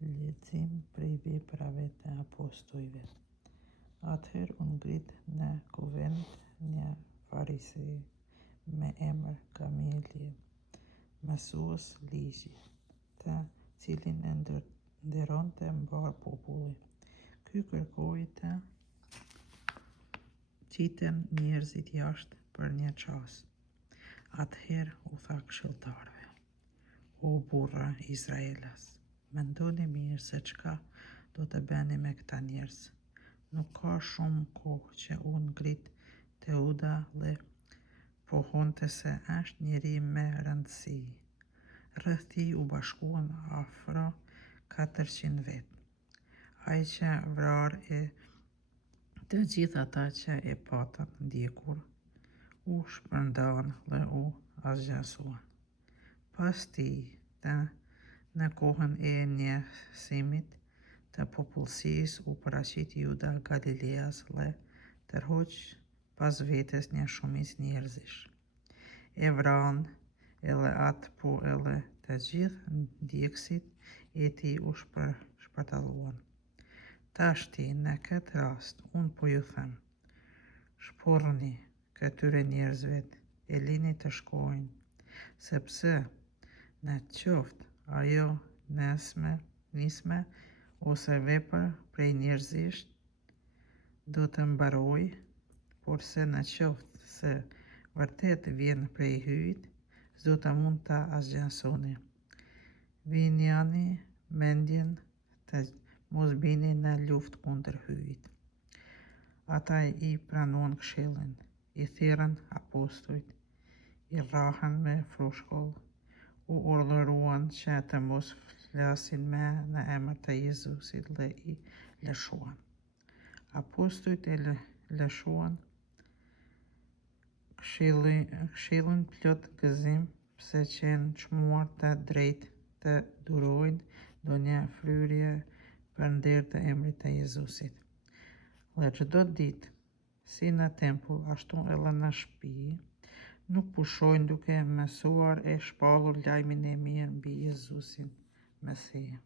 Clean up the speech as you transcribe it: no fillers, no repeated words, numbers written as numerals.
Lexim prej veprave të apostujve. Atëherë u ngrit në kuvent një farisej me emër Gamaliel, mësues ligji, të cilin e nderonte mbar populli. Ky kërkoi të qiten njerëzit jashtë për një çast. Atëherë u tha këshilltarëve: "O burra Izraelas, mendoni mirë se çka do të bëni me këta njerëz. Nuk ka shumë kohë që u ngrit Teuda dhe pohonte se është njeri me rëndësi. Rreth tij u bashkuan afro 400 vetë. Ai që vrarë e të gjithë ata që e patën ndjekur, u shpërndan dhe u asgjësuan. Pas tij, në kohën e njësimit të popullsisë, u paraqit Juda Galileas dhe tërhoq pas vetes një shumicë njerëzish. E vran edhe atë, po edhe të gjithë ndjekësit e tij u shpërtalluan. Tashti, në këtë rast, unë po ju them: shporni këtyre njerëzve e lini të shkojnë, sepse në qoftë ajo nisme ose vepër prej njerëzish do të mbarojë, por se në qoftë se vërtet vjen prej hyjt, s'do të mund ta asgjësoni. Vinjani mendjen të mos bini në luftë kundër hyjt." Ata i pranuan këshillin, i thirrën apostujt, i rrahën me frushkull, u urdhëruan që të mos flasin më në emër të Jezusit dhe i lëshuan. Apostujt e lëshuan këshillin plot gëzim, pse qenë çmuar të drejtë të durojnë ndonjë fryrje për nder të emrit të Jezusit. Dhe çdo ditë, si në tempull, ashtu edhe në shtëpi, nuk pushojnë duke mësuar e shpallur lajmin e mirë mbi Jezusin Mesihin.